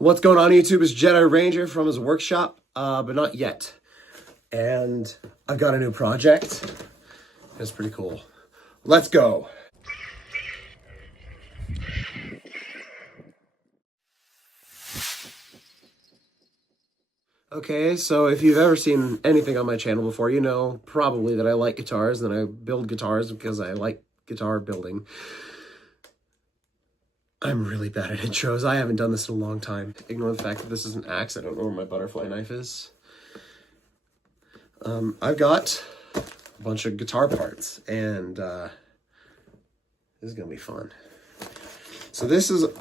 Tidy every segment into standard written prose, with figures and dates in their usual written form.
What's going on YouTube? It's Jedi Ranger from his workshop, but not yet. And I've got a new project. It's pretty cool. Let's go. Okay, so if you've ever seen anything on my channel before, you know probably that I like guitars and I build guitars because I like guitar building. I'm really bad at intros. I haven't done this in a long time. Ignore the fact that this is an axe. I don't know where my butterfly knife is. I've got a bunch of guitar parts, and this is gonna be fun. So this is a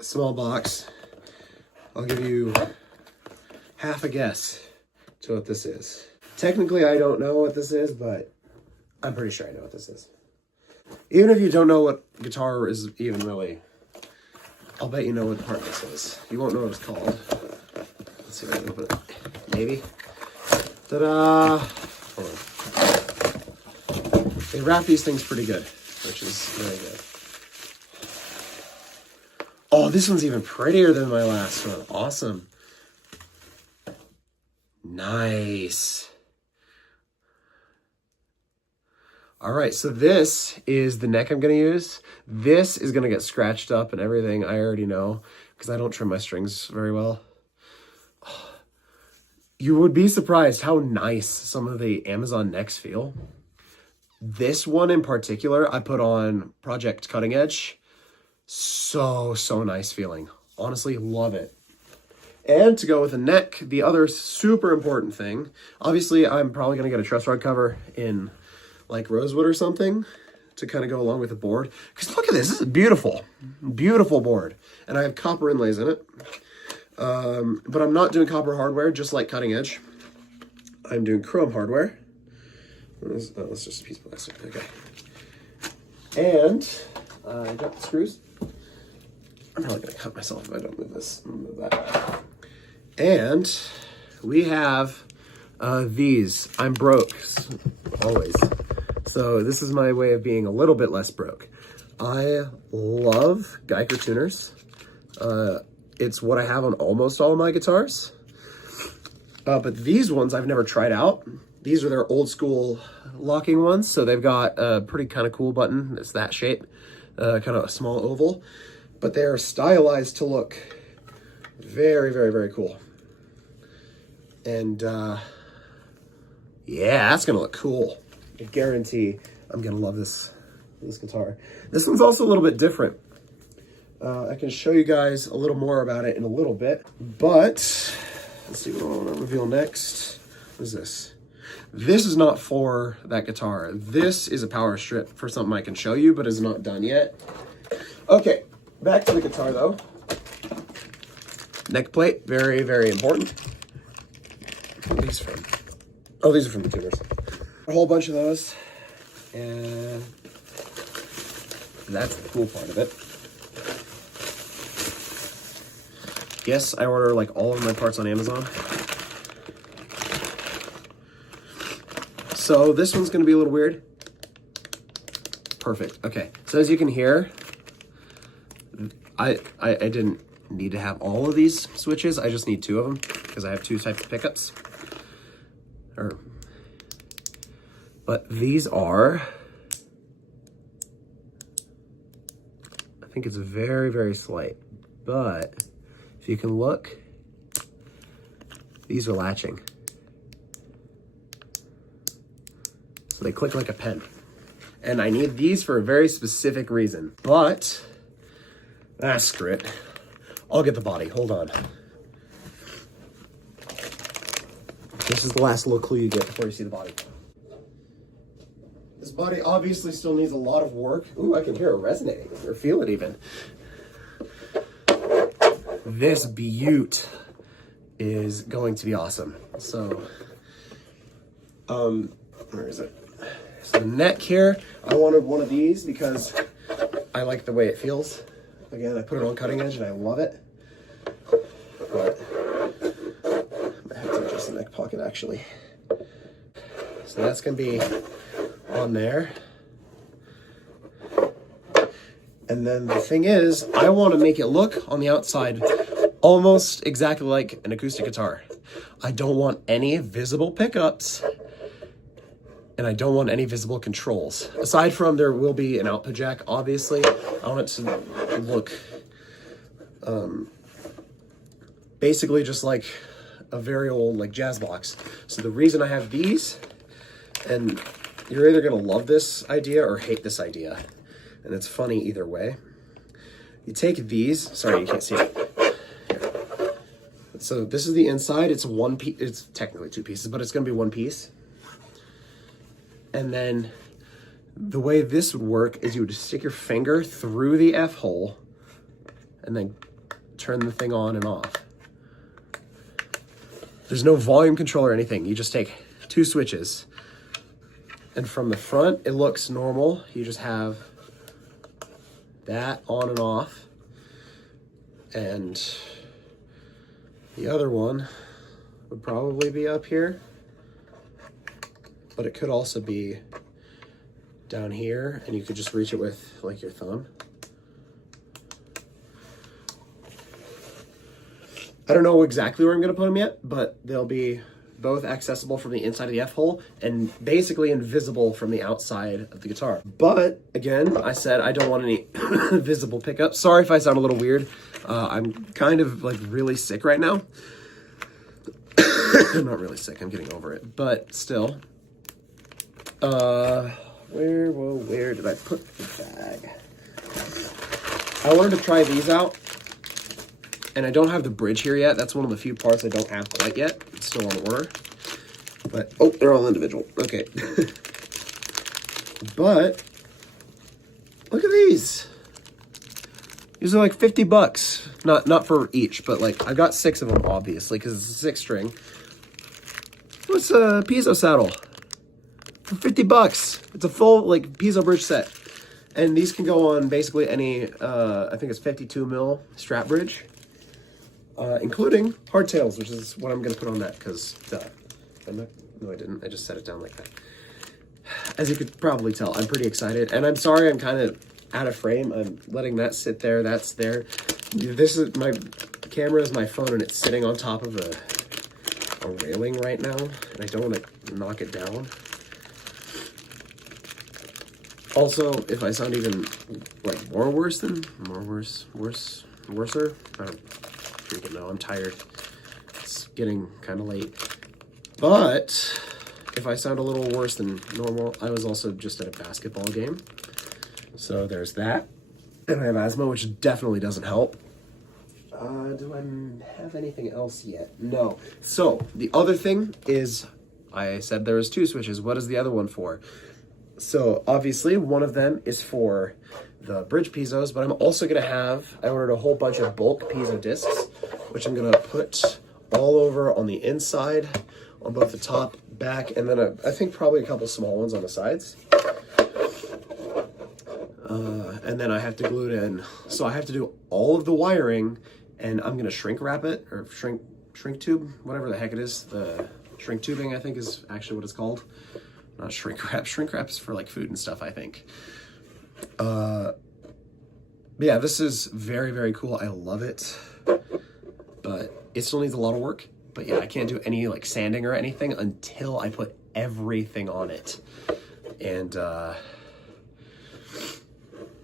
small box. I'll give you half a guess to what this is. Technically, I don't know what this is, but I'm pretty sure I know what this is. Even if you don't know what guitar is even really, I'll bet you know what part this is. You won't know what it's called. Let's see if I can open it. Maybe. Ta-da! Hold on. They wrap these things pretty good, which is very good. Oh, this one's even prettier than my last one. Awesome. Nice. All right, so this is the neck I'm going to use. This is going to get scratched up and everything. I already know because I don't trim my strings very well. You would be surprised how nice some of the Amazon necks feel. This one in particular, I put on Project Cutting Edge. So nice feeling. Honestly, love it. And to go with the neck, the other super important thing, obviously I'm probably going to get a truss rod cover in like rosewood or something to kind of go along with the board. Because look at this is a beautiful, beautiful board. And I have copper inlays in it. But I'm not doing copper hardware, just like Cutting Edge. I'm doing chrome hardware. That's just a piece of plastic, okay. And I got the screws. I'm probably gonna cut myself if I don't move this, move that. And we have these. I'm broke, always. So this is my way of being a little bit less broke. I love Geiger tuners. It's what I have on almost all of my guitars. But these ones I've never tried out. These are their old school locking ones. So they've got a pretty kind of cool button. It's that shape, kind of a small oval. But they're stylized to look very, very, very cool. And yeah, that's gonna look cool. I guarantee I'm gonna love this guitar. This one's also a little bit different. I can show you guys a little more about it in a little bit, but let's see what I want to reveal next. What is this? This is not for that guitar. This is a power strip for something I can show you, but is not done yet. Okay, back to the guitar though. Neck plate, very, very important. What are these from? Oh, these are from the tuners. A whole bunch of those, and that's the cool part of it. Yes, I order like all of my parts on Amazon. So this one's gonna be a little weird. Perfect, okay. So as you can hear, I didn't need to have all of these switches. I just need two of them because I have two types of pickups. But these are, I think it's very, very slight, but if you can look, these are latching. So they click like a pen. And I need these for a very specific reason, but screw it. I'll get the body, hold on. This is the last little clue you get before you see the body. This body obviously still needs a lot of work. Ooh, I can hear it resonating, or feel it even. This beaut is going to be awesome. So, where is it? So the neck here, I wanted one of these because I like the way it feels. Again, I put it on Cutting Edge and I love it. But I have to adjust the neck pocket actually. So that's gonna be on there. And then the thing is, I want to make it look on the outside almost exactly like an acoustic guitar. I don't want any visible pickups, and I don't want any visible controls. Aside from there will be an output jack, obviously. I want it to look basically just like a very old like jazz box. So the reason I have these, and you're either gonna love this idea or hate this idea, and it's funny either way. You take these, sorry you can't see it. So this is the inside, it's one piece, it's technically two pieces, but it's gonna be one piece. And then the way this would work is you would stick your finger through the F hole and then turn the thing on and off. There's no volume control or anything. You just take two switches. And from the front, it looks normal. You just have that on and off. And the other one would probably be up here, but it could also be down here, and you could just reach it with like your thumb. I don't know exactly where I'm gonna put them yet, but they'll be both accessible from the inside of the F hole and basically invisible from the outside of the guitar. But again, I said I don't want any visible pickups. Sorry if I sound a little weird. I'm kind of like really sick right now. I'm not really sick, I'm getting over it, but still. Where did I put the bag? I wanted to try these out, and I don't have the bridge here yet. That's one of the few parts I don't have quite yet. It's still on order. But, oh, they're all individual. Okay. But, look at these. These are like 50 bucks. Not for each, but like, I got 6 of them, obviously, because it's a 6-string. What's a piezo saddle? For 50 bucks. It's a full, like, piezo bridge set. And these can go on basically any, I think it's 52 mil strap bridge. Including hardtails, which is what I'm going to put on that, because, no, I didn't. I just set it down like that. As you could probably tell, I'm pretty excited. And I'm sorry I'm kind of out of frame. I'm letting that sit there. That's there. This is my camera is my phone, and it's sitting on top of a railing right now. And I don't want to knock it down. Also, if I sound even, like, worser, I don't freaking know. I'm tired. It's getting kind of late. But if I sound a little worse than normal, I was also just at a basketball game. So there's that. And I have asthma, which definitely doesn't help. Do I have anything else yet? No. So the other thing is, I said there was 2 switches. What is the other one for? So obviously one of them is for the bridge piezos, but I'm also gonna I ordered a whole bunch of bulk piezo discs, which I'm gonna put all over on the inside, on both the top, back, and then I think probably a couple small ones on the sides. And then I have to glue it in. So I have to do all of the wiring, and I'm gonna shrink wrap it, or shrink tube, whatever the heck it is. The shrink tubing, I think, is actually what it's called. Not shrink wrap. Shrink wrap's for like food and stuff, I think. But yeah, this is very, very cool. I love it. But it still needs a lot of work. But yeah, I can't do any like sanding or anything until I put everything on it. And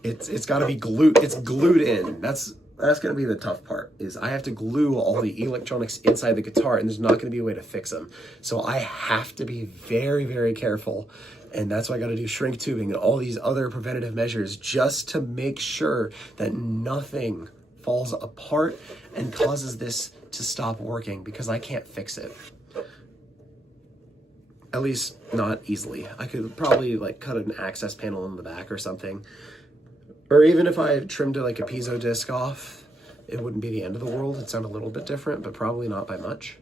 it's got to be glued. It's glued in. That's going to be the tough part, is I have to glue all the electronics inside the guitar, and there's not going to be a way to fix them. So I have to be very, very careful. And that's why I got to do shrink tubing and all these other preventative measures just to make sure that nothing falls apart and causes this to stop working, because I can't fix it. At least not easily. I could probably like cut an access panel in the back or something. Or even if I trimmed like a piezo disc off, it wouldn't be the end of the world. It'd sound a little bit different, but probably not by much.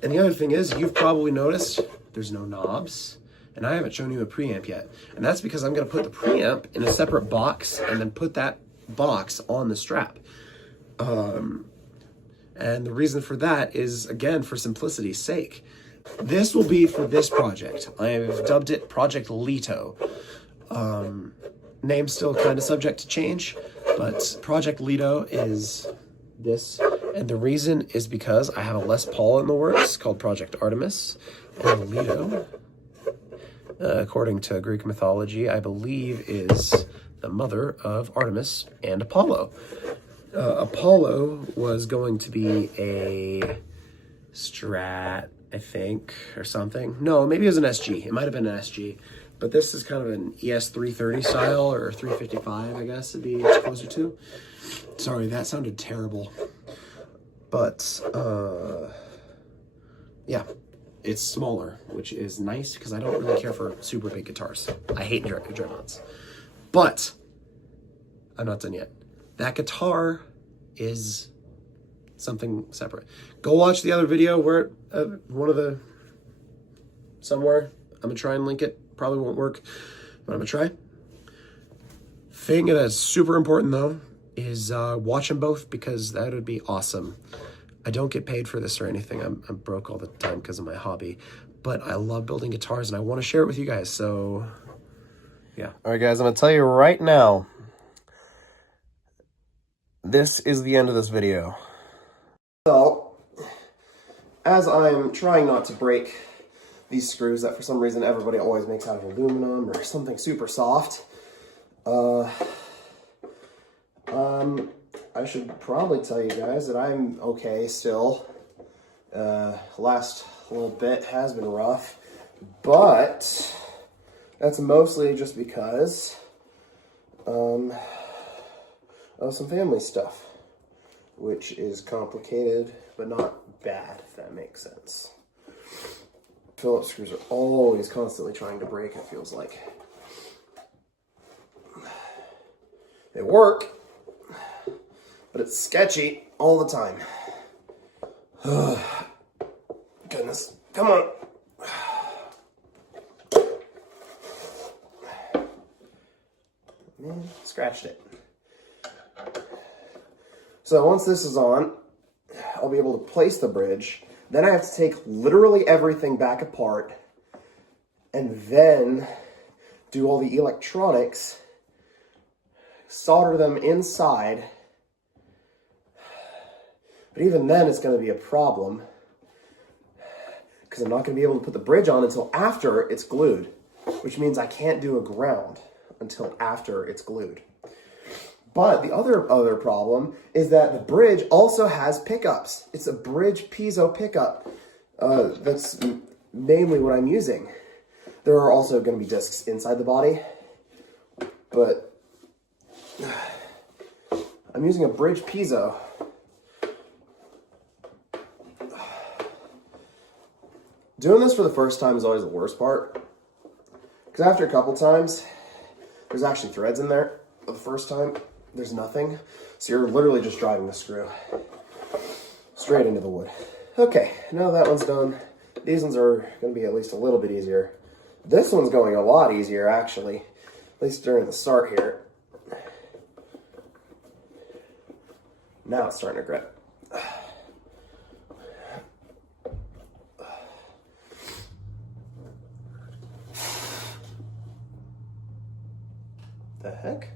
And the other thing is, you've probably noticed there's no knobs, and I haven't shown you a preamp yet. And that's because I'm gonna put the preamp in a separate box and then put that box on the strap. And the reason for that is, again, for simplicity's sake. This will be for this project. I have dubbed it Project Leto. Name's still kind of subject to change, but Project Leto is this, And the reason is because I have a Les Paul in the works called Project Artemis, and Leto, according to Greek mythology, I believe is the mother of Artemis and Apollo. Apollo was going to be a Strat, I think, or something. No, maybe it was an SG. It might have been an SG. But this is kind of an ES 330 style, or 355, I guess it'd be closer to. Sorry, that sounded terrible. But, yeah, it's smaller, which is nice because I don't really care for super big guitars. I hate Dreadnoughts. But I'm not done yet. That guitar is something separate. Go watch the other video where somewhere. I'm gonna try and link it. Probably won't work, but I'm gonna try. Thing that's super important though is watch them both, because that would be awesome. I don't get paid for this or anything. I'm broke all the time because of my hobby, but I love building guitars and I want to share it with you guys. So yeah. All right, guys, I'm gonna tell you right now, this is the end of this video. So, as I'm trying not to break these screws that for some reason everybody always makes out of aluminum or something super soft, I should probably tell you guys that I'm okay still. Last little bit has been rough, but that's mostly just because of some family stuff, which is complicated, but not bad, if that makes sense. Phillips screws are always constantly trying to break, it feels like. They work, but it's sketchy all the time. Goodness, come on. Man, scratched it. So once this is on, I'll be able to place the bridge. Then I have to take literally everything back apart and then do all the electronics, solder them inside. But even then it's going to be a problem because I'm not going to be able to put the bridge on until after it's glued, which means I can't do a ground until after it's glued. But the other problem is that the bridge also has pickups. It's a bridge piezo pickup. That's mainly what I'm using. There are also going to be discs inside the body, but I'm using a bridge piezo. Doing this for the first time is always the worst part, because after a couple times, there's actually threads in there. The first time, there's nothing. So you're literally just driving the screw straight into the wood. Okay, now that one's done. These ones are going to be at least a little bit easier. This one's going a lot easier, actually, at least during the start here. Now it's starting to grip. The heck?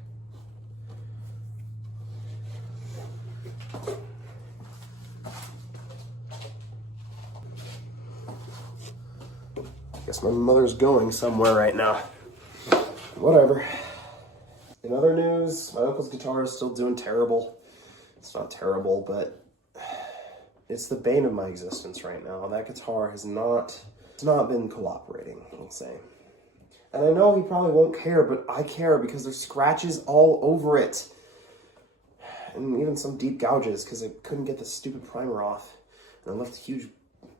Guess my mother's going somewhere right now. Whatever. In other news, my uncle's guitar is still doing terrible. It's not terrible, but it's the bane of my existence right now. That guitar has not been cooperating, we'll say. And I know he probably won't care, but I care because there's scratches all over it. And even some deep gouges because I couldn't get the stupid primer off. And I left huge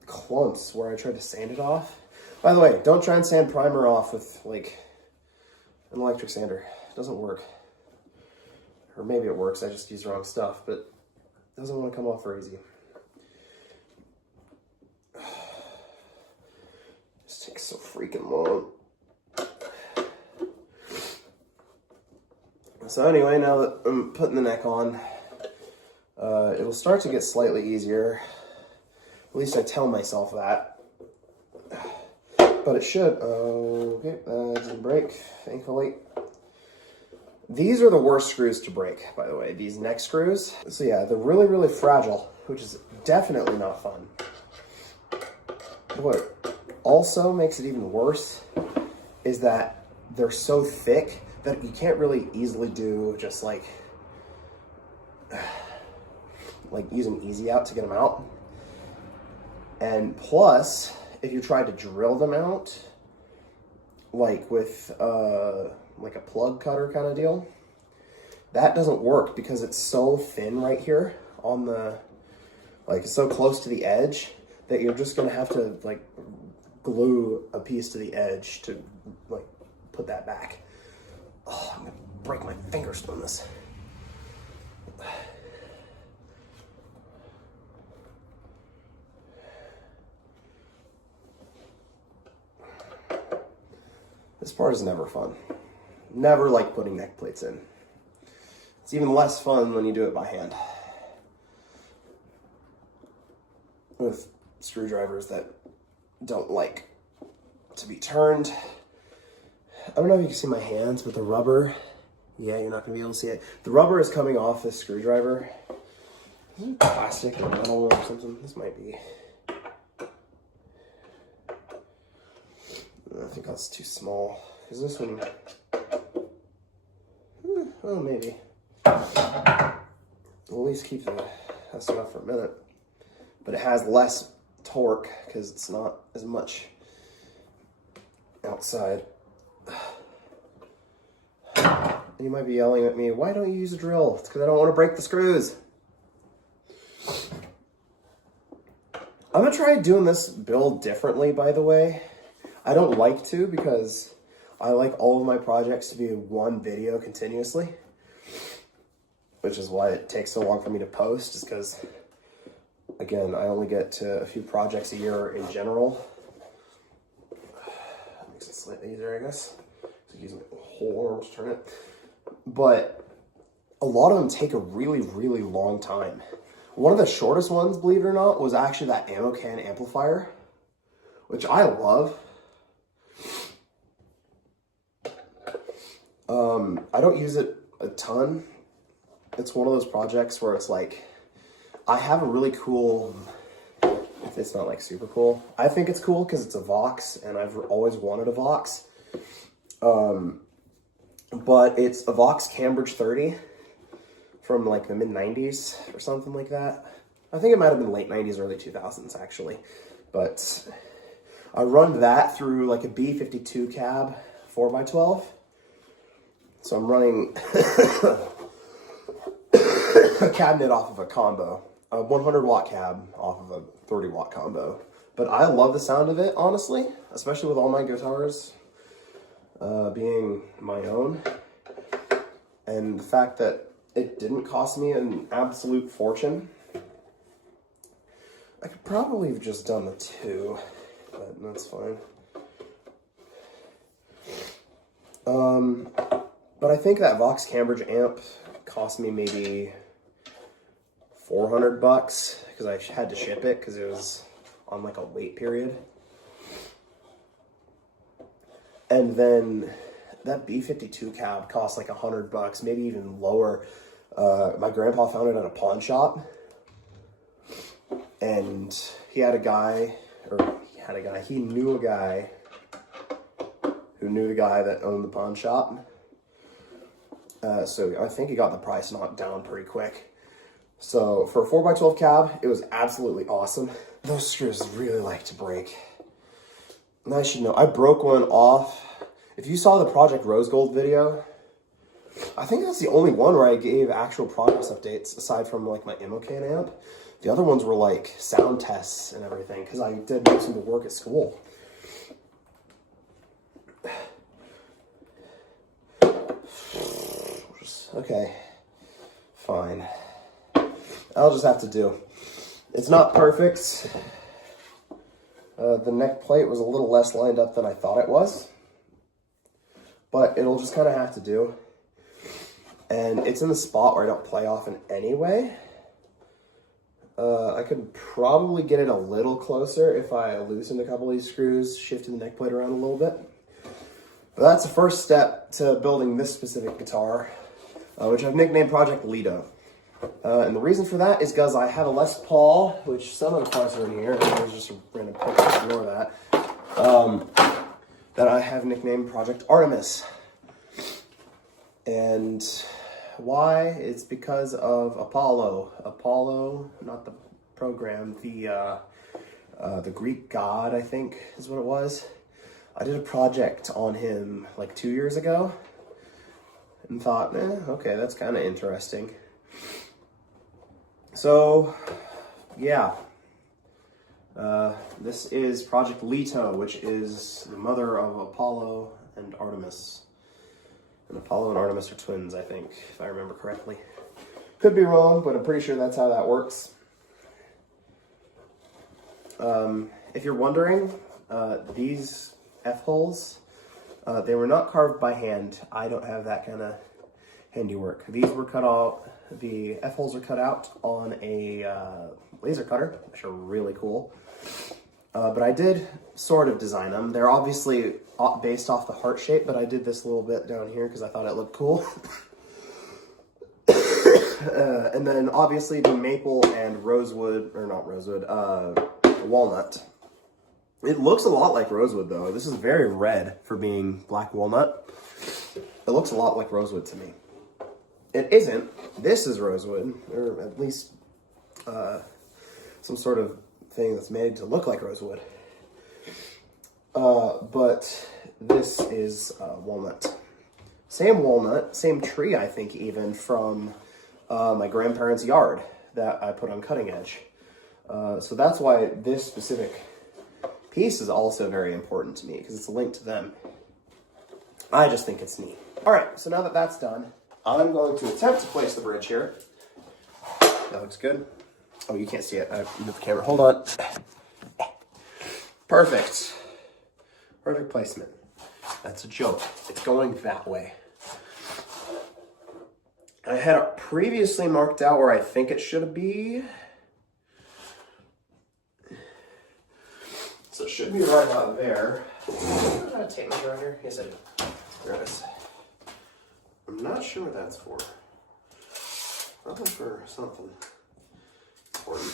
clumps where I tried to sand it off. By the way, don't try and sand primer off with, like, an electric sander. It doesn't work. Or maybe it works, I just use the wrong stuff, but it doesn't want to come off very easy. This takes so freaking long. So anyway, now that I'm putting the neck on, it'll start to get slightly easier. At least I tell myself that. But it should. Okay, that didn't break, thankfully. These are the worst screws to break, by the way, these neck screws. So yeah, they're really, really fragile. which is definitely not fun. What also makes it even worse is that they're so thick that you can't really easily do just like use an easy out to get them out. And plus, if you try to drill them out, like with like a plug cutter kind of deal, that doesn't work because it's so thin right here on the, like it's so close to the edge that you're just gonna have to like glue a piece to the edge to like put that back. Oh, I'm gonna break my fingers doing this. This part is never fun. Never like putting neck plates in. It's even less fun when you do it by hand. With screwdrivers that don't like to be turned. I don't know if you can see my hands, but the rubber, yeah, you're not gonna be able to see it. The rubber is coming off this screwdriver. Is it plastic or metal or something? This might be. I think that's too small. Is this one? Oh, maybe. At least keep that stuff for a minute. But it has less torque because it's not as much outside. And you might be yelling at me, why don't you use a drill? It's because I don't want to break the screws. I'm going to try doing this build differently, by the way. I don't like to because I like all of my projects to be one video continuously, which is why it takes so long for me to post, is because, again, I only get to a few projects a year in general. Makes it slightly easier, I guess. So using the whole arm to turn it. But a lot of them take a really, really long time. One of the shortest ones, believe it or not, was actually that ammo can amplifier, which I love. I don't use it a ton. It's one of those projects where it's like, I have a really cool, it's not like super cool. I think it's cool because it's a Vox and I've always wanted a Vox. But it's a Vox Cambridge 30 from like the mid 90s or something like that. I think it might have been late 90s, early 2000s actually. But I run that through like a B52 cab 4x12. So I'm running a cabinet off of a combo, a 100 watt cab off of a 30 watt combo. But I love the sound of it, honestly, especially with all my guitars being my own. And the fact that it didn't cost me an absolute fortune. I could probably have just done the two, but that's fine. But I think that Vox Cambridge amp cost me maybe $400 because I had to ship it because it was on like a wait period. And then that B52 cab cost like $100, maybe even lower. My grandpa found it at a pawn shop, and he knew a guy who knew the guy that owned the pawn shop. So I think he got the price knocked down pretty quick. So for a 4x12 cab, it was absolutely awesome. Those screws really like to break. And I should know, I broke one off. If you saw the Project Rose Gold video, I think that's the only one where I gave actual progress updates aside from like my ammo can amp. The other ones were like sound tests and everything because I did most of the work at school. Okay, fine. I'll just have to do. It's not perfect. The neck plate was a little less lined up than I thought it was, but it'll just kind of have to do. And it's in the spot where I don't play often anyway. I could probably get it a little closer if I loosened a couple of these screws, shifted the neck plate around a little bit. But that's the first step to building this specific guitar, which I've nicknamed Project Leto. And the reason for that is because I have a Les Paul, which some of the parts are in here. There's just a random picture, ignore that. That I have nicknamed Project Artemis. And why? It's because of Apollo. Apollo, not the program, the Greek god, I think is what it was. I did a project on him like 2 years ago and thought, okay, that's kind of interesting. So, yeah. This is Project Leto, which is the mother of Apollo and Artemis. And Apollo and Artemis are twins, I think, if I remember correctly. Could be wrong, but I'm pretty sure that's how that works. If you're wondering, these F-holes, they were not carved by hand. I don't have that kind of handiwork. These were cut out, the F-holes were cut out on a laser cutter, which are really cool. But I did sort of design them. They're obviously based off the heart shape, but I did this little bit down here because I thought it looked cool. And then obviously the maple and rosewood, or not rosewood, walnut. It looks a lot like rosewood though. This is very red for being black walnut. It looks a lot like rosewood to me. It isn't. This is rosewood, or at least some sort of thing that's made to look like rosewood. But this is walnut. Same walnut, same tree, I think, even from my grandparents' yard that I put on cutting edge. So that's why this specific piece is also very important to me, because it's linked to them. I just think it's neat. All right, so now that that's done, I'm going to attempt to place the bridge here. That looks good. Oh, you can't see it. I moved the camera. Hold on. Perfect. Perfect placement. That's a joke. It's going that way. I had it previously marked out where I think it should be. So it should be right about there. Did I tape measure right here? Yes, I did. There it is. I'm not sure what that's for. Probably for something important.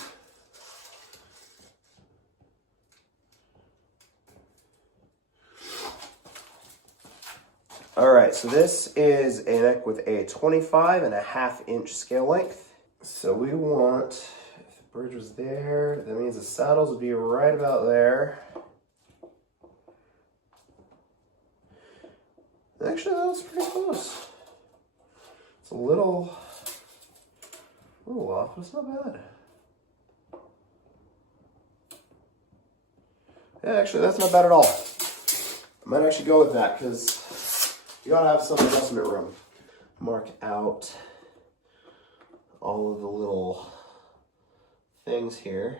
All right, so this is a neck with a 25.5-inch scale length. So we want, if the bridge was there, that means the saddles would be right about there. Actually, that was pretty close. It's a little off, but it's not bad. Yeah, actually, that's not bad at all. I might actually go with that, because you gotta have some adjustment room. Mark out all of the little things here.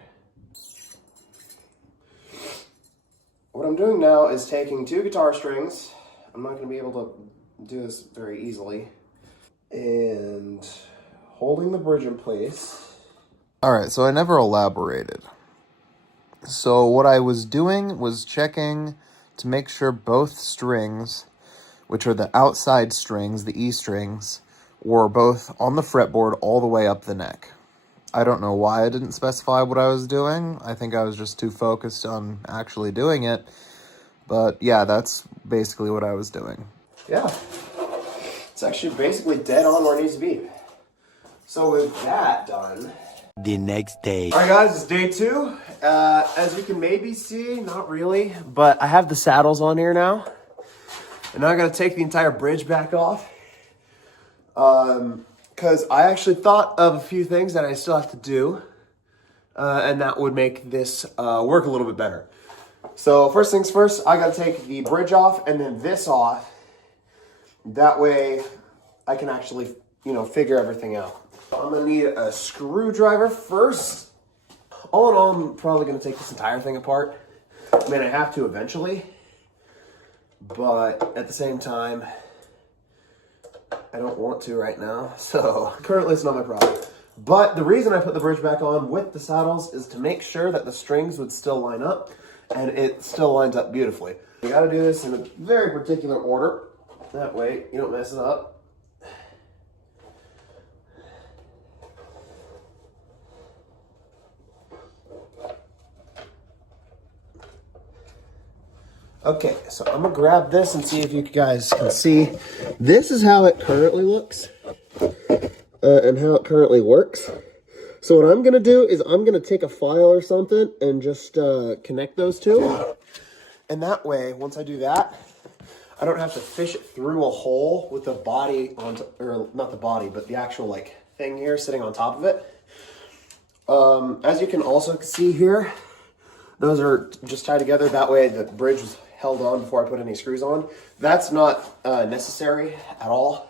What I'm doing now is taking 2 guitar strings. I'm not gonna be able to do this very easily. And holding the bridge in place. All right, so I never elaborated. So what I was doing was checking to make sure both strings, which are the outside strings, the E strings, were both on the fretboard all the way up the neck. I don't know why I didn't specify what I was doing. I think I was just too focused on actually doing it. But yeah, that's basically what I was doing. Yeah, it's actually basically dead on where it needs to be. So with that done, the next day. All right, guys, it's day 2. As you can maybe see, not really, but I have the saddles on here now. And now I gotta take the entire bridge back off. Because I actually thought of a few things that I still have to do. And that would make this work a little bit better. So first things first, I gotta take the bridge off and then this off. That way I can actually, figure everything out. I'm gonna need a screwdriver first. All in all, I'm probably gonna take this entire thing apart. I mean, I have to eventually, but at the same time, I don't want to right now. So currently it's not my problem. But the reason I put the bridge back on with the saddles is to make sure that the strings would still line up, and it still lines up beautifully. You gotta do this in a very particular order. That way you don't mess it up. Okay, so I'm gonna grab this and see if you guys can see. This is how it currently looks and how it currently works. So what I'm gonna do is I'm gonna take a file or something and just connect those two. And that way, once I do that, I don't have to fish it through a hole with the body on, or not the body, but the actual like thing here sitting on top of it. As you can also see here, those are just tied together. That way the bridge was held on before I put any screws on. That's not necessary at all.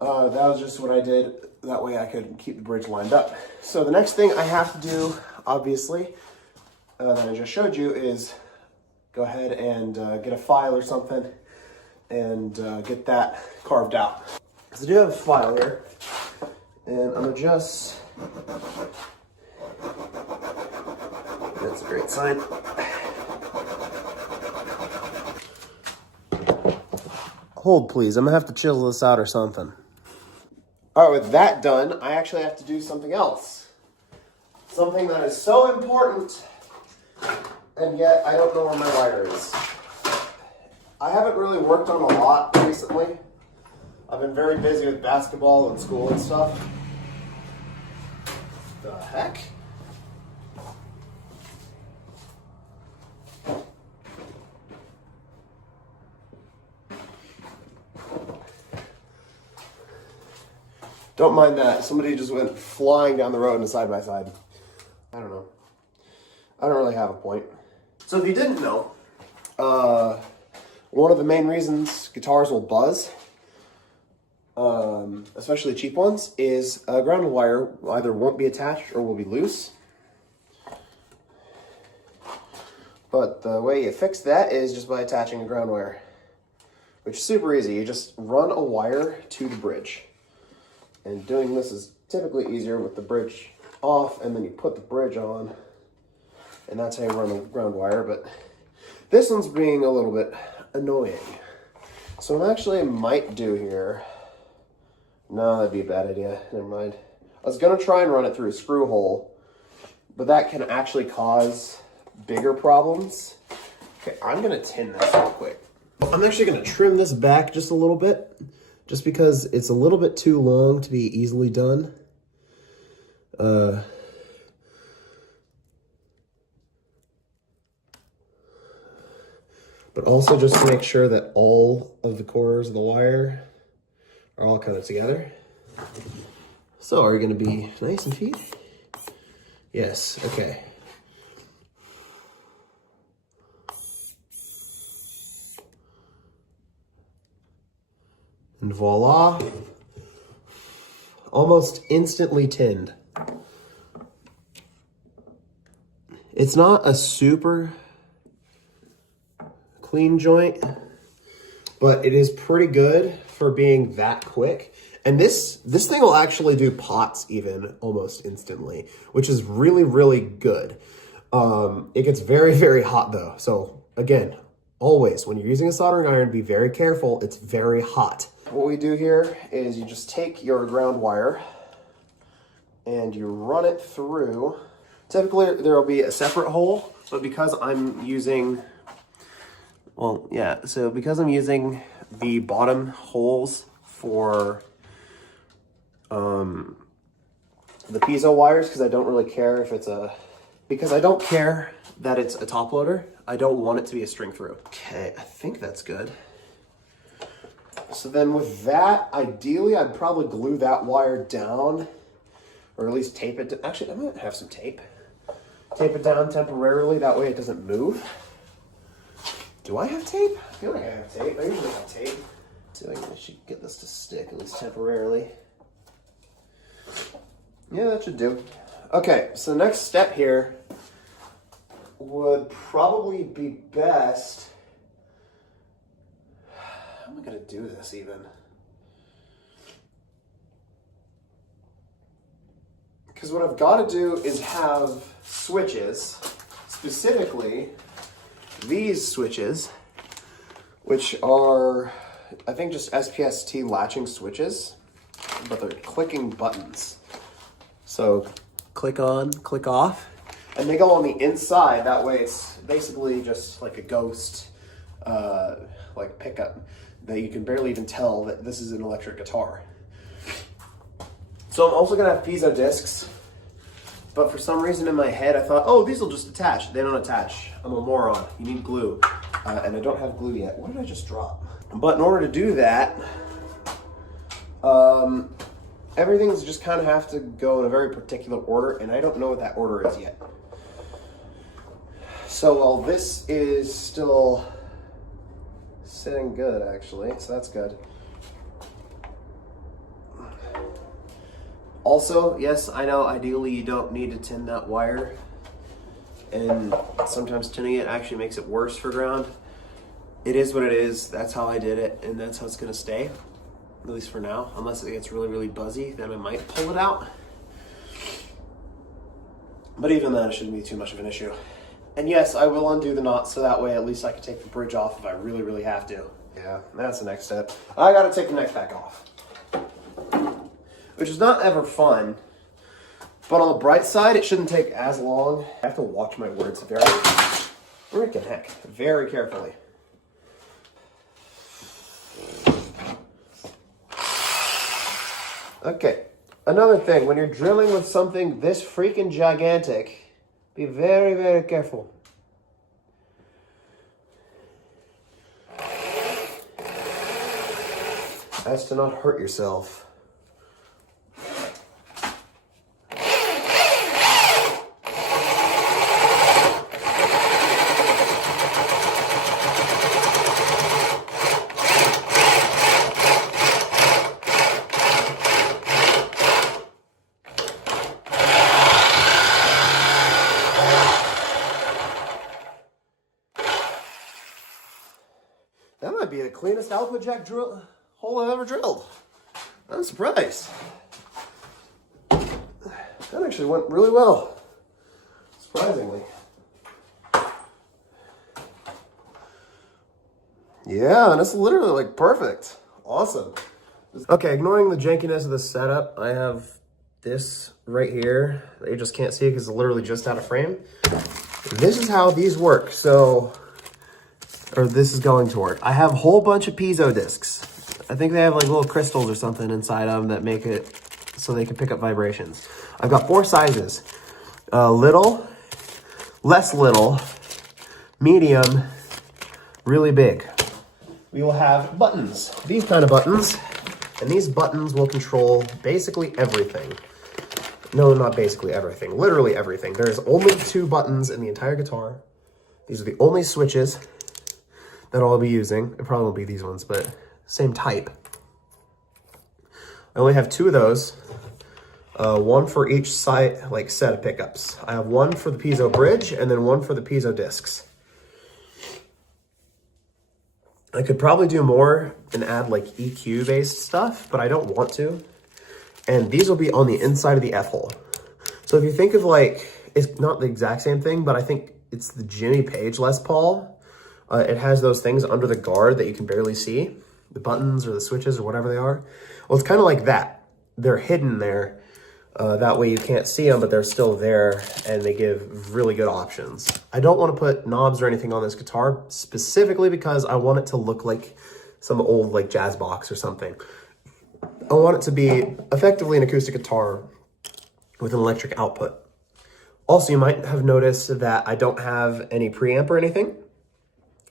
That was just what I did. That way I could keep the bridge lined up. So the next thing I have to do, obviously, that I just showed you is go ahead and get a file or something and get that carved out. So I do have a file here, and I'm gonna just, that's a great sign. Hold please, I'm gonna have to chisel this out or something. All right, with that done, I actually have to do something else. Something that is so important, and yet I don't know where my lighter is. I haven't really worked on a lot recently. I've been very busy with basketball and school and stuff. The heck? Don't mind that. Somebody just went flying down the road in a side-by-side. I don't know. I don't really have a point. So if you didn't know, one of the main reasons guitars will buzz, especially cheap ones, is a ground wire either won't be attached or will be loose. But the way you fix that is just by attaching a ground wire, which is super easy. You just run a wire to the bridge. And doing this is typically easier with the bridge off, and then you put the bridge on, and that's how you run a ground wire. But this one's being a little bit annoying. So what I actually might do here, no, that'd be a bad idea, never mind. I was gonna try and run it through a screw hole, but that can actually cause bigger problems. Okay, I'm gonna tin this real quick. I'm actually gonna trim this back just a little bit, just because it's a little bit too long to be easily done. But also just to make sure that all of the corners of the wire are all kind of together. So are you gonna be nice and feet? Yes, okay. And voila, almost instantly tinned. It's not a super clean joint, but it is pretty good for being that quick. And this thing will actually do pots even almost instantly, which is really, really good. It gets very, very hot though. So again, always when you're using a soldering iron, be very careful. It's very hot. What we do here is you just take your ground wire and you run it through. Typically there will be a separate hole, but because I'm using, well, yeah, so because I'm using the bottom holes for the piezo wires, because I don't really care if it's because I don't care that it's a top loader. I don't want it to be a string through. Okay, I think that's good. So then with that, ideally, I'd probably glue that wire down, or at least tape it. Actually, I might have some tape. Tape it down temporarily, that way it doesn't move. Do I have tape? I feel like I have tape. I usually have tape. See if I should get this to stick, at least temporarily. Yeah, that should do. Okay, so the next step here would probably be best. How am I gonna do this even? Because what I've got to do is have switches, specifically these switches, which are, I think, just SPST latching switches, but they're clicking buttons. So click on, click off, and they go on the inside. That way it's basically just like a ghost like pickup that you can barely even tell that this is an electric guitar. So I'm also gonna have piezo discs, but for some reason in my head I thought, oh, these will just attach. They don't attach. I'm a moron. You need glue, and I don't have glue yet. What did I just drop? But in order to do that, everything's just kind of have to go in a very particular order, and I don't know what that order is yet. So while this is still sitting good, actually, so that's good. Also, yes, I know ideally you don't need to tin that wire, and sometimes tinning it actually makes it worse for ground. It is what it is. That's how I did it, and that's how it's gonna stay, at least for now. Unless it gets really, really buzzy, then I might pull it out. But even then, it shouldn't be too much of an issue. And yes, I will undo the knot, so that way at least I can take the bridge off if I really, really have to. Yeah, that's the next step. I gotta take the neck back off, which is not ever fun, but on the bright side, it shouldn't take as long. I have to watch my words very carefully. Okay, another thing, when you're drilling with something this freaking gigantic, be very, very careful. As to not hurt yourself. That might be the cleanest output jack drill hole I've ever drilled. I'm surprised. That actually went really well, surprisingly. Yeah, and it's literally like perfect. Awesome. Okay, ignoring the jankiness of the setup, I have this right here that you just can't see because it's literally just out of frame. This is how these work. So, or this is going to work. I have a whole bunch of piezo discs. I think they have like little crystals or something inside of them that make it so they can pick up vibrations. I've got 4 sizes. Little, less little, medium, really big. We will have buttons, these kind of buttons, and these buttons will control basically everything. No, not basically everything, literally everything. There's only 2 buttons in the entire guitar. These are the only switches that I'll be using. It probably won't be these ones, but same type. I only have 2 of those. One for each side, like set of pickups. I have one for the piezo bridge and then one for the piezo discs. I could probably do more and add like EQ based stuff, but I don't want to. And these will be on the inside of the F-hole. So if you think of like, it's not the exact same thing, but I think it's the Jimmy Page Les Paul. It has those things under the guard that you can barely see, the buttons or the switches or whatever they are. Well, it's kind of like that. They're hidden there. That way you can't see them, but they're still there and they give really good options. I don't want to put knobs or anything on this guitar specifically because I want it to look like some old like jazz box or something. I want it to be effectively an acoustic guitar with an electric output. Also, you might have noticed that I don't have any preamp or anything.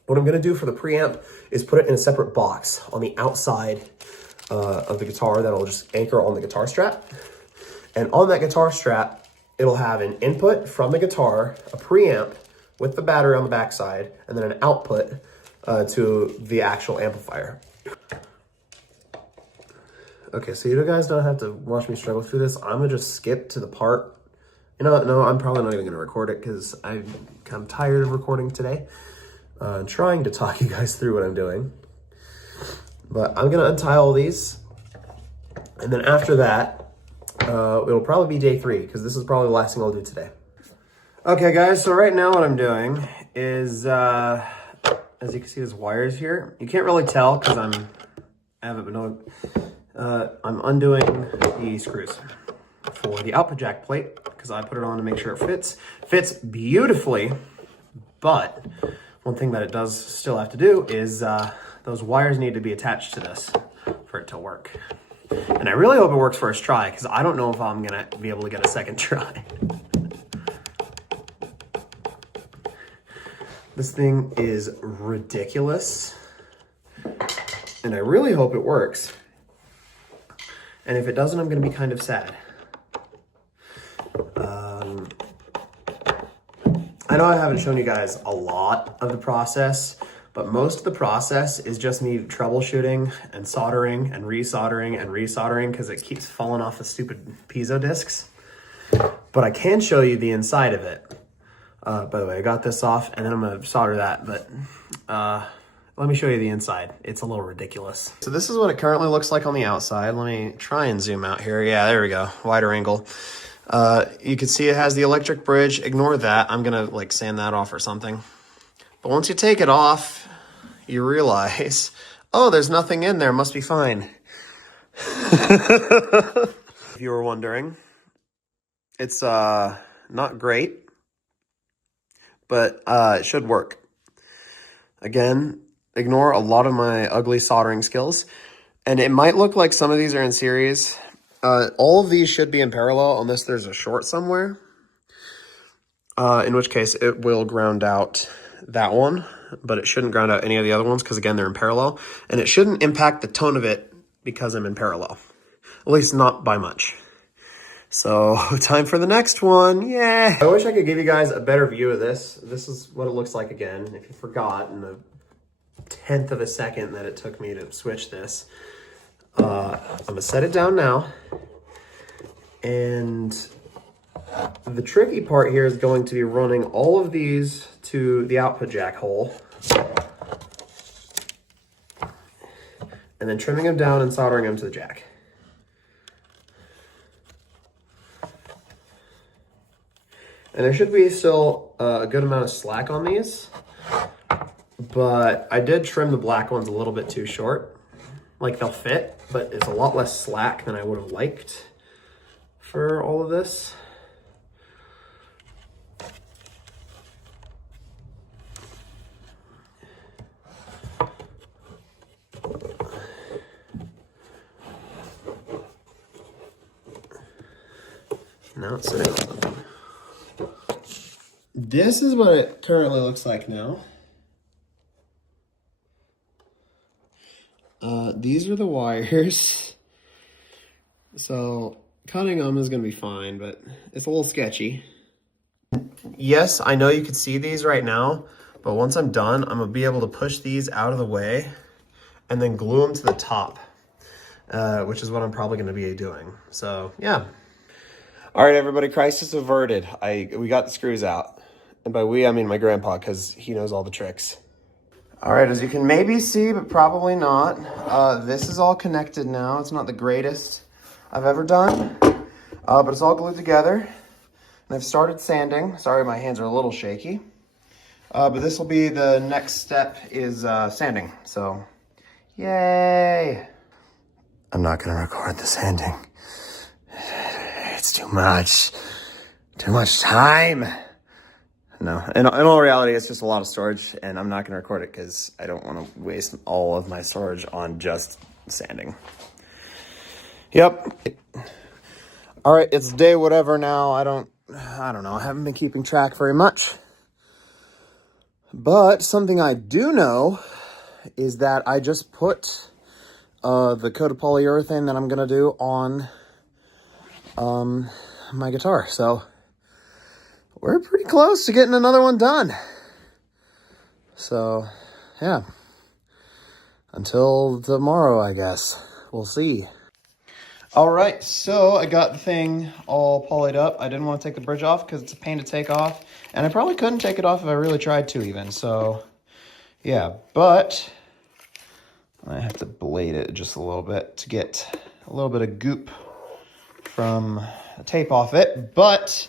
What I'm going to do for the preamp is put it in a separate box on the outside of the guitar that'll just anchor on the guitar strap. And on that guitar strap, it'll have an input from the guitar, a preamp with the battery on the backside, and then an output to the actual amplifier. Okay, so you guys don't have to watch me struggle through this. I'm gonna just skip to the part. You know what? No, I'm probably not even gonna record it because I'm tired of recording today. I'm trying to talk you guys through what I'm doing. But I'm gonna untie all these. And then after that, it'll probably be day 3 because this is probably the last thing I'll do today. Okay guys, so right now what I'm doing is, as you can see, there's wires here. You can't really tell because I'm undoing the screws for the output jack plate because I put it on to make sure it fits. Fits beautifully, but One thing that it does still have to do is those wires need to be attached to this for it to work. And I really hope it works first try, because I don't know if I'm gonna be able to get a second try. This thing is ridiculous, and I really hope it works. And if it doesn't, I'm gonna be kind of sad. I know I haven't shown you guys a lot of the process, but most of the process is just me troubleshooting and soldering and resoldering and resoldering because it keeps falling off the stupid piezo discs. But I can show you the inside of it. By the way, I got this off and then I'm gonna solder that, but let me show you the inside. It's a little ridiculous. So this is what it currently looks like on the outside. Let me try and zoom out here. Yeah, there we go, wider angle. You can see it has the electric bridge. Ignore that. I'm gonna like sand that off or something. But once you take it off, you realize, oh, there's nothing in there. Must be fine. If you were wondering, it's not great, but it should work. Again, ignore a lot of my ugly soldering skills. And it might look like some of these are in series. All of these should be in parallel unless there's a short somewhere. In which case it will ground out that one, but it shouldn't ground out any of the other ones because again, they're in parallel. And it shouldn't impact the tone of it because I'm in parallel. At least not by much. So time for the next one. Yeah. I wish I could give you guys a better view of this. This is what it looks like again. If you forgot in the 10th of a second that it took me to switch this. I'm gonna set it down now. And the tricky part here is going to be running all of these to the output jack hole. And then trimming them down and soldering them to the jack. And there should be still a good amount of slack on these, but I did trim the black ones a little bit too short. Like they'll fit, but it's a lot less slack than I would have liked for all of this. Now it's sitting on something. This is what it currently looks like now. These are the wires. So cutting them is going to be fine, but it's a little sketchy. Yes, I know you can see these right now, but once I'm done, I'm going to be able to push these out of the way and then glue them to the top, which is what I'm probably going to be doing. So, yeah. All right, everybody, crisis averted. We got the screws out. And by we, I mean my grandpa, because he knows all the tricks. All right, as you can maybe see, but probably not, this is all connected now. It's not the greatest I've ever done, but it's all glued together. And I've started sanding. Sorry, my hands are a little shaky. But this will be the next step is sanding. So, yay. I'm not gonna record the sanding. It's too much time. No, in all reality, it's just a lot of storage, and I'm not going to record it because I don't want to waste all of my storage on just sanding. Yep. All right, it's day whatever now. I don't know. I haven't been keeping track very much. But something I do know is that I just put the coat of polyurethane that I'm going to do on my guitar. So we're pretty close to getting another one done. So, yeah. Until tomorrow, I guess. We'll see. All right, so I got the thing all polyed up. I didn't want to take the bridge off because it's a pain to take off. And I probably couldn't take it off if I really tried to even. So, yeah. But I have to blade it just a little bit to get a little bit of goop from the tape off it. But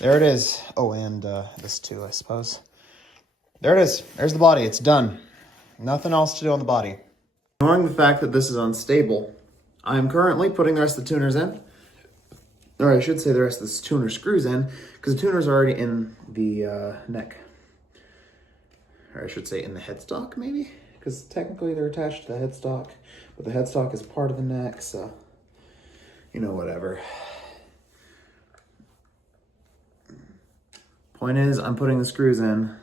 there it is. Oh, and this too, I suppose. There it is. There's the body. It's done. Nothing else to do on the body. Ignoring the fact that this is unstable, I am currently putting the rest of the tuners in. Or I should say the rest of the tuner screws in, because the tuners are already in the neck. or I should say in the headstock maybe, because technically they're attached to the headstock, but the headstock is part of the neck, so, you know, whatever. Point is, I'm putting the screws in.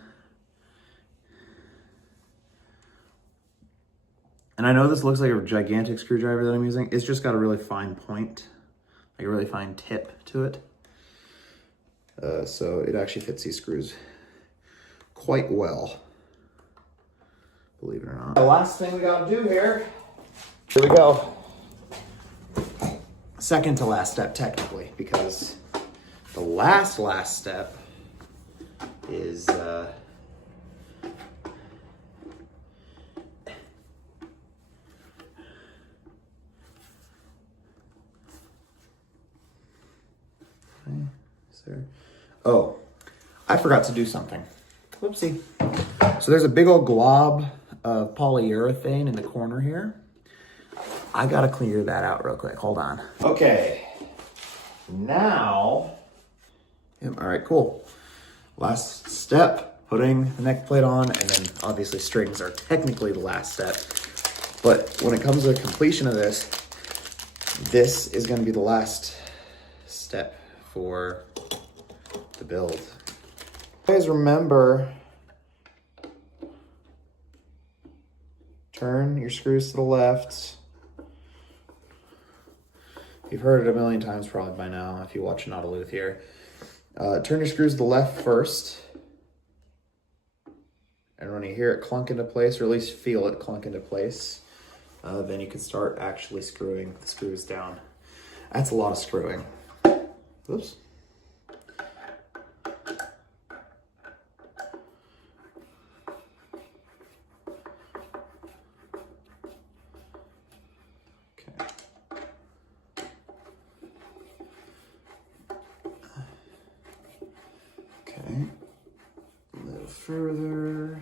And I know this looks like a gigantic screwdriver that I'm using. It's just got a really fine point, like a really fine tip to it. So it actually fits these screws quite well, believe it or not. The last thing we gotta do here we go. Second to last step, technically, because the last step is oh, I forgot to do something. Whoopsie. So there's a big old glob of polyurethane in the corner here. I gotta clear that out real quick. Hold on. Okay. Now, all right, cool. Last step, putting the neck plate on, and then obviously strings are technically the last step. But when it comes to the completion of this, this is gonna be the last step for the build. Guys, remember, turn your screws to the left. You've heard it a million times probably by now if you watch Nautilus here. Turn your screws to the left first. And when you hear it clunk into place, or at least feel it clunk into place, then you can start actually screwing the screws down. That's a lot of screwing. Oops. Okay, a little further.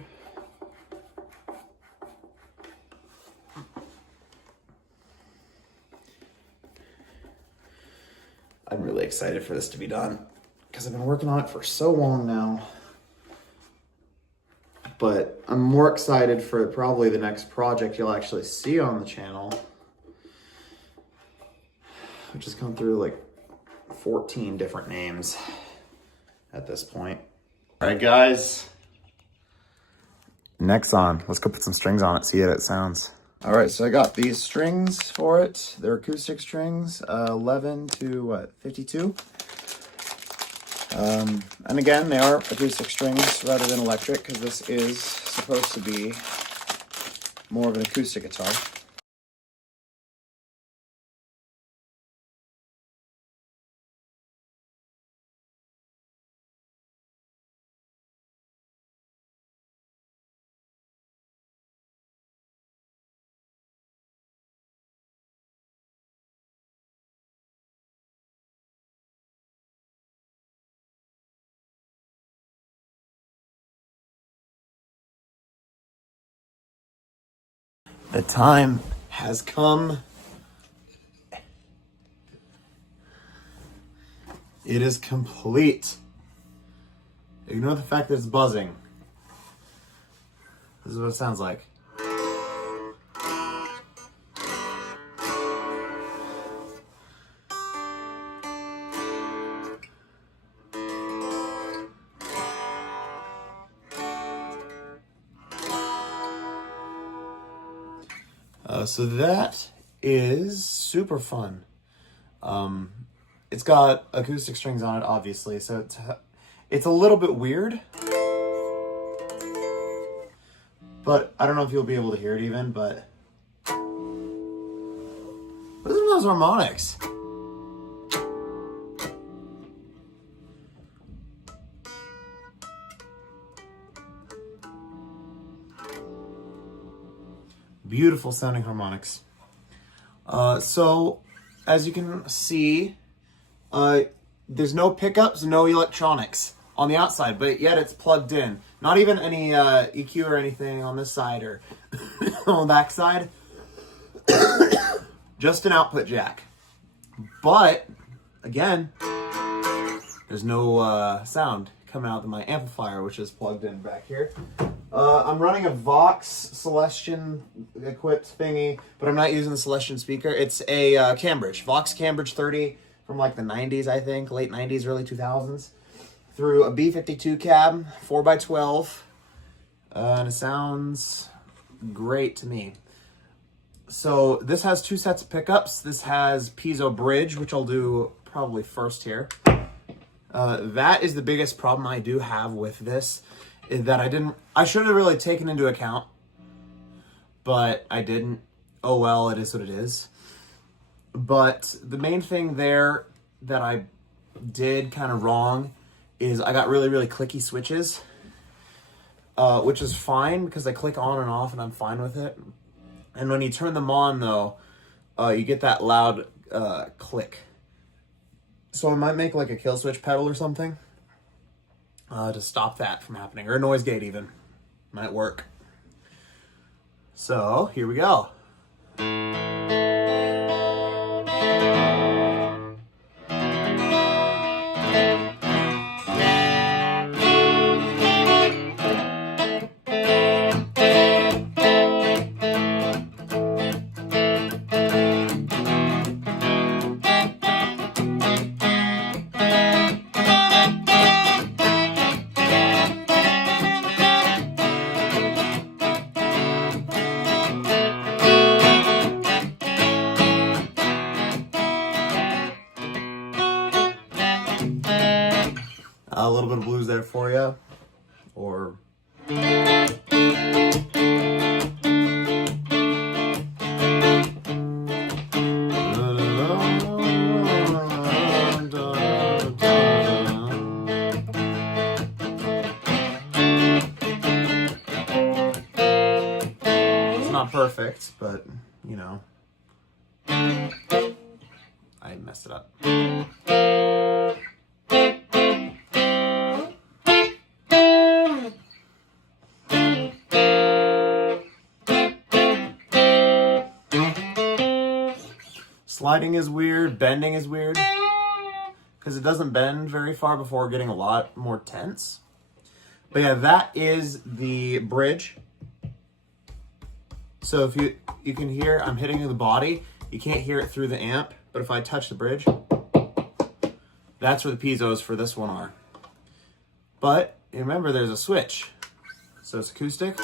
I'm really excited for this to be done because I've been working on it for so long now. But I'm more excited for probably the next project you'll actually see on the channel, which has come through like 14 different names at this point. All right, guys. Next on, let's go put some strings on it, see how it sounds. All right, so I got these strings for it. They're acoustic strings, 11 to 52. And again, they are acoustic strings rather than electric, because this is supposed to be more of an acoustic guitar. The time has come. It is complete. Ignore the fact that it's buzzing. This is what it sounds like. So that is super fun. It's got acoustic strings on it, obviously, so it's a little bit weird. But I don't know if you'll be able to hear it even, but listen to those harmonics. Beautiful sounding harmonics. So, as you can see, there's no pickups, no electronics on the outside, but yet it's plugged in. Not even any EQ or anything on this side or on the back side. Just an output jack. But, again, there's no sound coming out of my amplifier, which is plugged in back here. I'm running a Vox Celestion equipped thingy, but I'm not using the Celestion speaker. It's a Cambridge, Vox Cambridge 30 from like the 90s, I think, late 90s, early 2000s, through a B52 cab, 4x12, and it sounds great to me. So this has 2 sets of pickups. This has piezo bridge, which I'll do probably first here. That is the biggest problem I do have with this, is that I should have really taken into account, but I didn't. Oh well, it is what it is. But the main thing there that I did kind of wrong is I got really, really clicky switches, which is fine because I click on and off and I'm fine with it. And when you turn them on though, you get that loud click. So I might make like a kill switch pedal or something to stop that from happening, or a noise gate even. Might work. So here we go. A little bit of blues there for you, or it's not perfect, but you know, I messed it up. Sliding is weird, bending is weird, because it doesn't bend very far before getting a lot more tense. But yeah, that is the bridge. So if you can hear, I'm hitting the body. You can't hear it through the amp, but if I touch the bridge, that's where the piezos for this one are. But remember, there's a switch. So it's acoustic,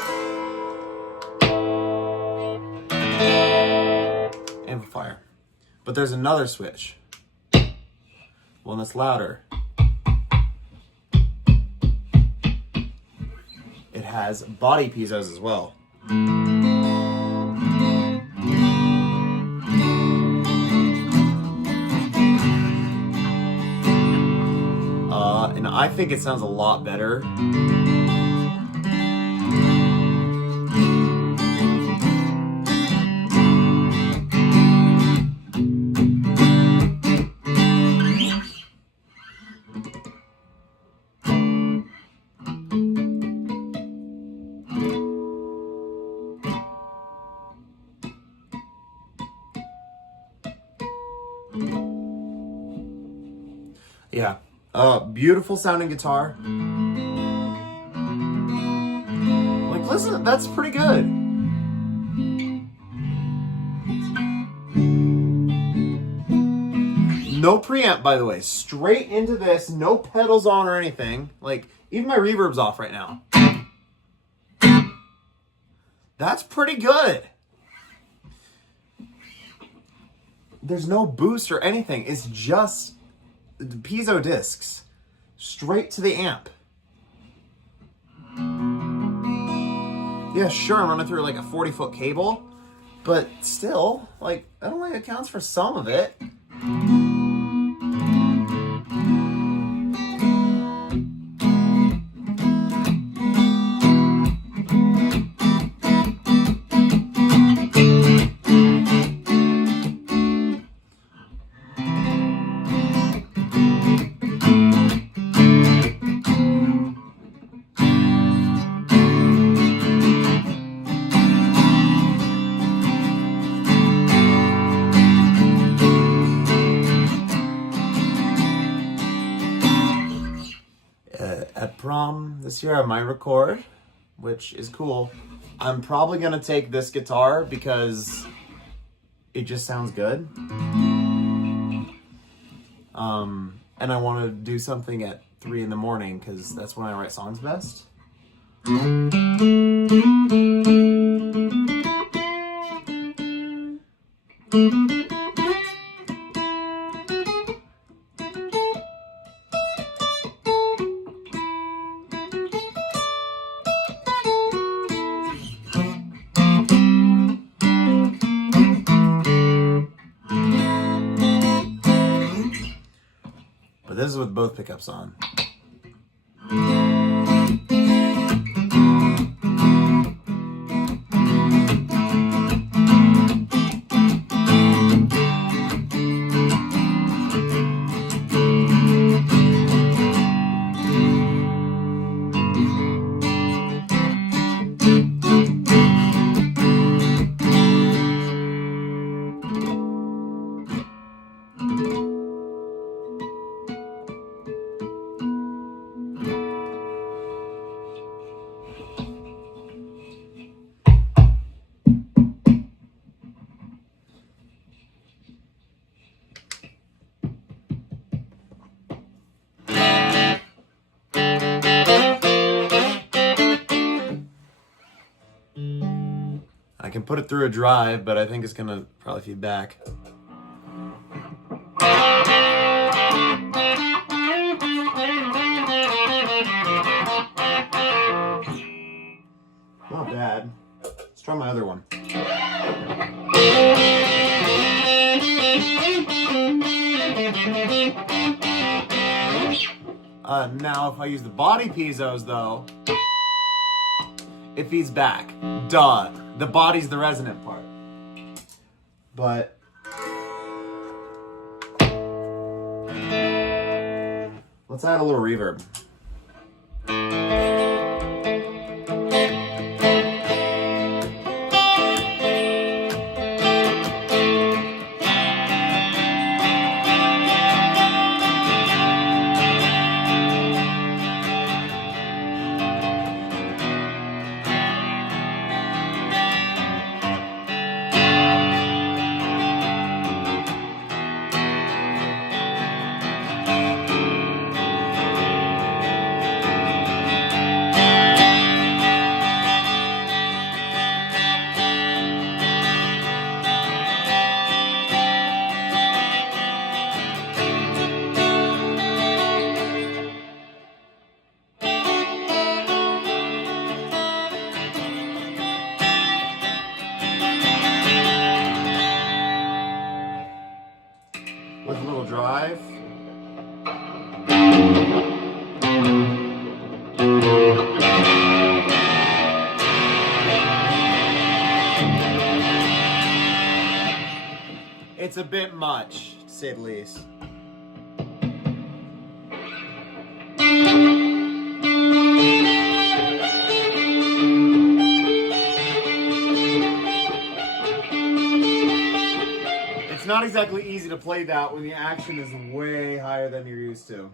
amplifier. But there's another switch, one that's louder. It has body piezos as well. And I think it sounds a lot better. Yeah, beautiful sounding guitar. Like, listen, that's pretty good. No preamp, by the way. Straight into this, no pedals on or anything. Like, even my reverb's off right now. That's pretty good. There's no boost or anything. It's just the piezo discs straight to the amp. Yeah, sure, I'm running through like a 40-foot cable, but still, like, that only accounts for some of it. At prom this year, I might record which is cool. I'm probably gonna take this guitar because it just sounds good. And I want to do something at 3 in the morning because that's when I write songs best. But this is with both pickups on. I can put it through a drive, but I think it's gonna probably feed back. Not bad. Let's try my other one. Now if I use the body piezos though, it feeds back. Duh. The body's the resonant part. But let's add a little reverb. With a little drive. It's a bit much, to say the least. It's not exactly easy to play that when the action is way higher than you're used to.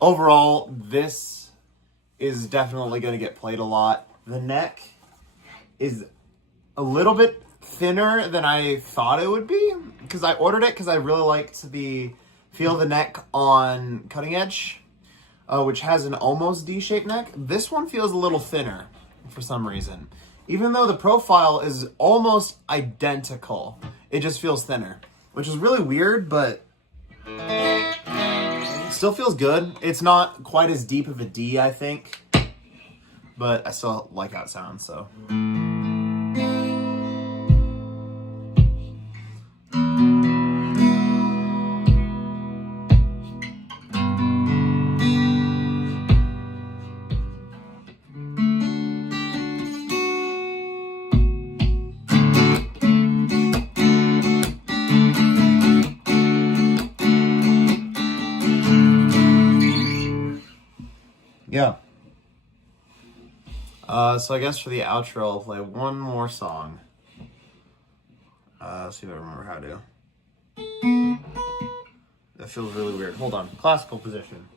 Overall, this is definitely going to get played a lot. The neck is a little bit thinner than I thought it would be because I ordered it because I really liked the Feel the neck on Cutting Edge, which has an almost D-shaped neck. This one feels a little thinner for some reason. Even though the profile is almost identical, it just feels thinner, which is really weird, but still feels good. It's not quite as deep of a D, I think, but I still like how it sounds, so. Yeah. So I guess for the outro, I'll play one more song. See if I remember how to. That feels really weird. Hold on. Classical position.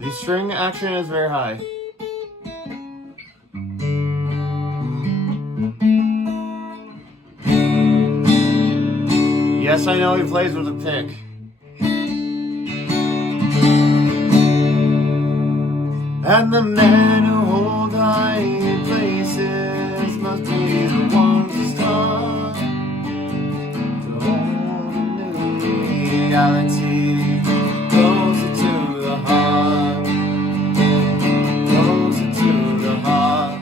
The string action is very high. Yes, I know he plays with a pick. And the men who hold high places must be the ones who start to hold a new reality closer to the heart, closer to the heart.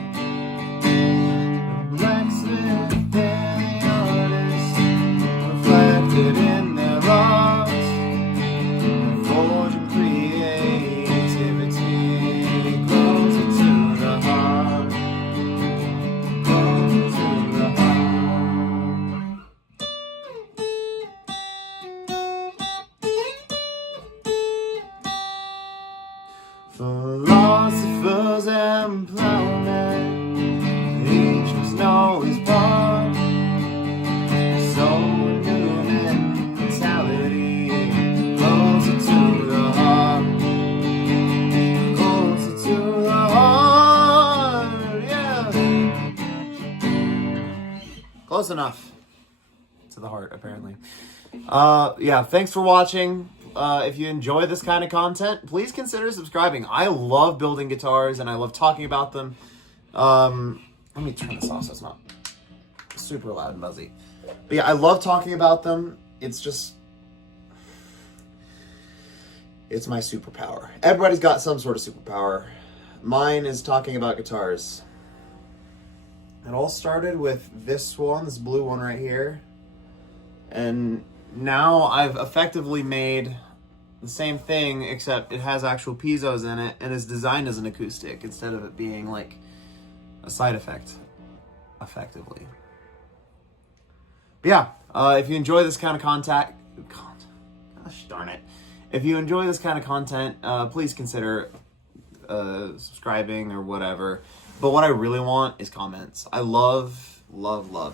The blacksmith, they're the artist, reflected in their art, forging creativity closer to the heart, closer to the heart. Philosophers and plowmen, each must know his part. So new mentality, closer to the heart, closer to the heart, yeah. Close enough to the heart, apparently. Yeah, thanks for watching. If you enjoy this kind of content, please consider subscribing. I love building guitars and I love talking about them. Let me turn this off so it's not super loud and buzzy. But yeah, I love talking about them. It's just, it's my superpower. Everybody's got some sort of superpower. Mine is talking about guitars. It all started with this one, this blue one right here. And now I've effectively made the same thing, except it has actual pizzos in it and is designed as an acoustic instead of it being like a side effect, effectively. But yeah, if you enjoy this kind of gosh darn it. If you enjoy this kind of content, please consider subscribing or whatever. But what I really want is comments. I love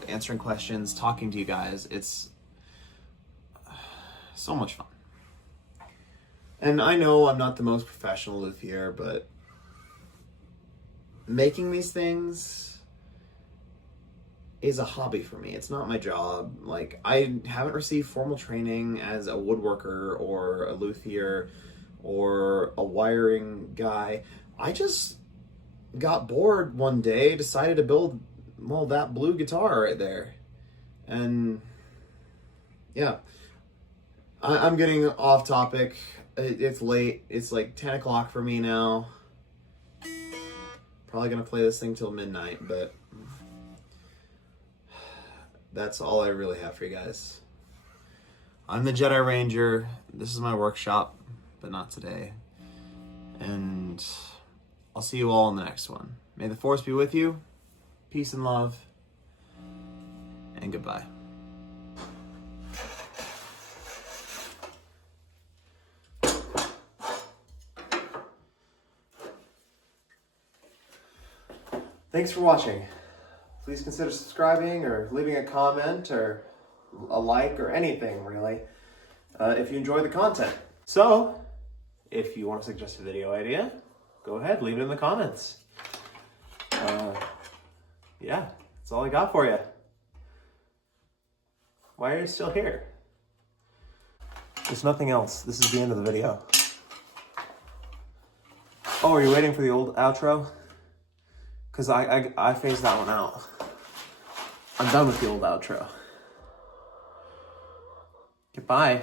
answering questions, talking to you guys. It's so much fun. And I know I'm not the most professional luthier, but making these things is a hobby for me. It's not my job. Like, I haven't received formal training as a woodworker or a luthier or a wiring guy. I just got bored one day, decided to build, well, that blue guitar right there. And yeah, I'm getting off topic. It's late. It's like 10 o'clock for me now. Probably gonna play this thing till midnight, but that's all I really have for you guys. I'm the Jedi Ranger. This is my workshop, but not today. And I'll see you all in the next one. May the Force be with you. Peace and love. And goodbye. Thanks for watching. Please consider subscribing or leaving a comment or a like or anything, really, if you enjoy the content. So, if you want to suggest a video idea, go ahead, leave it in the comments. Yeah, that's all I got for you. Why are you still here? There's nothing else. This is the end of the video. Oh, are you waiting for the old outro? Because I phased that one out. I'm done with the old outro. Goodbye.